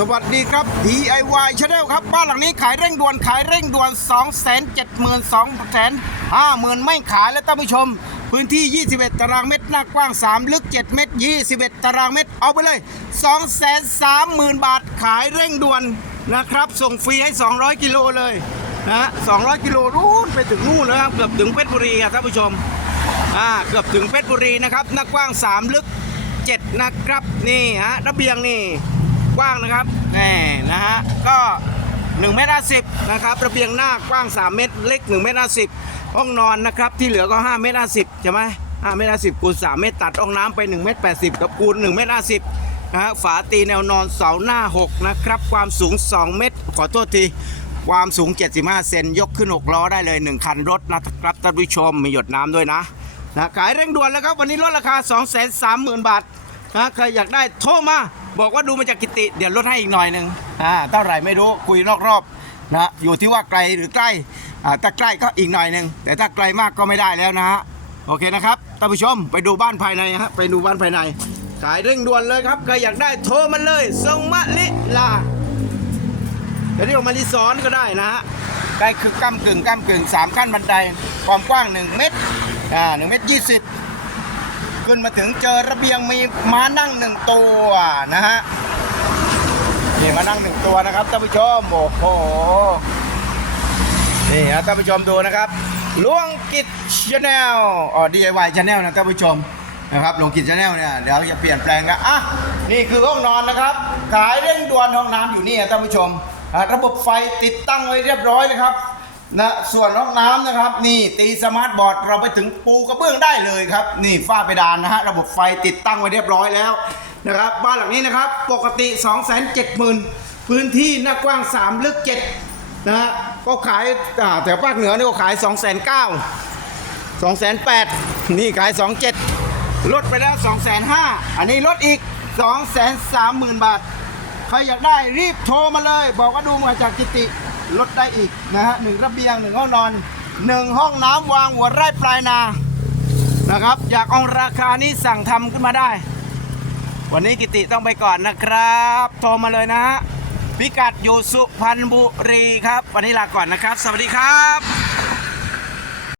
สวัสดีครับ DIY Channel ครับ บ้านหลังนี้ขายเร่งด่วนขายเร่งด่วน 2 7 2 0 0 0 50,000 ไม่ขายแล้วท่านผู้ชม พื้นที่ 21 ตารางเมตรหน้ากว้าง 3 ลึก 7 เมตร 21 ตารางเมตร เอาไปเลย 230,000 บาทขายเร่งด่วนนะครับ ส่งฟรีให้ 200 กิโลเลยนะ200 กิโลนู่นไปถึงนู่นแล้วครับ เกือบถึงเพชรบุรีครับท่านผู้ชมอ่าเกือบถึงเพชรบุรีนะครับหน้ากว้าง 3 ลึก 7 นะครับ นี่ฮะระเบียงนี่ กว้างนะครับแน่นะฮะก็1เมตร50นะครับระเบียงหน้ากว้าง 3 เมตร เล็ก1เมตร50ห้องนอนนะครับที่เหลือก็5เมตร50ใช่ไหม5เมตร50คูณ3เมตรตัดห้องน้ำไป1เมตร80กับคูณ1เมตร50นะฮะฝาตีแนวนอนเสาหน้า 6 นะครับ ความสูง 2 เมตร ขอโทษที ความสูง 75 เซนยกขึ้น 6 ล้อได้เลย 1 คันรถนะครับท่านผู้ชมมีหยดน้ำด้วยนะนะขายเร่งด่วนแล้วครับ วันนี้ลดราคา 230,000 บาทนะใครอยากได้โทรมา บอกว่าดูมาจากกิติ เดี๋ยวลดให้อีกหน่อยหนึ่งอ่าเท่าไหร่ไม่รู้คุยนอกรอบนะอยู่ที่ว่าไกลหรือใกล้อ่าถ้าใกล้ก็อีกหน่อยหนึ่งแต่ถ้าไกลมากก็ไม่ได้แล้วนะฮะโอเคนะครับท่านผู้ชมไปดูบ้านภายในฮะไปดูบ้านภายใน ขายเร่งด่วนเลยครับใครอยากได้โทรมาเลยส่งมาลิลาจะเรียกว่ามารีซ้อนก็ได้นะฮะได้คือก้ากึ่งก้ากึ่งสามขั้นบันไดความกว้าง 1 เมตรอ่าหนึ่งเมตรยี่สิบ ขึ้นมาถึงเจอระเบียงมีม้านั่งหนึ่งตัวนะฮะนี่มานั่งหนึ่งตัวนะครับท่านผู้ชมโอ้โหนี่ฮะท่านผู้ชมดูนะครับลุงกิจชาแนลอ๋อ DIY Channel นะท่านผู้ชมนะครับลุงกิจชาแนลเนี่ยเดี๋ยวจะเปลี่ยนแปลงนะอะนี่คือห้องนอนนะครับขายเร่งด่วนห้องน้ำอยู่นี่นะท่านผู้ชม ระบบไฟติดตั้งไว้เรียบร้อยนะครับ นะส่วนห้องน้ำนะครับ นี่ตีสมาร์ทบอร์ดเราไปถึงปูกระเบื้องได้เลยครับ นี่ฝ้าเพดานนะฮะระบบไฟติดตั้งไว้เรียบร้อยแล้วนะครับ บ้านหลังนี้นะครับ ปกติ 270,000 พื้นที่หน้ากว้าง 3 ลึก 7 นะฮะก็ขายแถวภาคเหนือนี่ก็ขาย 2 9 0 0 0 2 8 0 0นี่ขาย 27 ลดไปแล้ว 2 5 0 0 0อันนี้ลดอีก 2 3 0 0 0 0 บาท ใครอยากได้รีบโทรมาเลย บอกว่าดูมาจากกิติ ลดได้อีกนะฮะหนึ่งระเบียงหนึ่งห้องนอนหนึ่งห้องน้ำวางหัวไร่ปลายนานะครับ อยากเอาราคานี้สั่งทำขึ้นมาได้ วันนี้กิติต้องไปก่อนนะครับโทรมาเลยนะฮะพิกัดอยู่สุพรรณบุรีครับ วันนี้ลาก่อนนะครับ สวัสดีครับ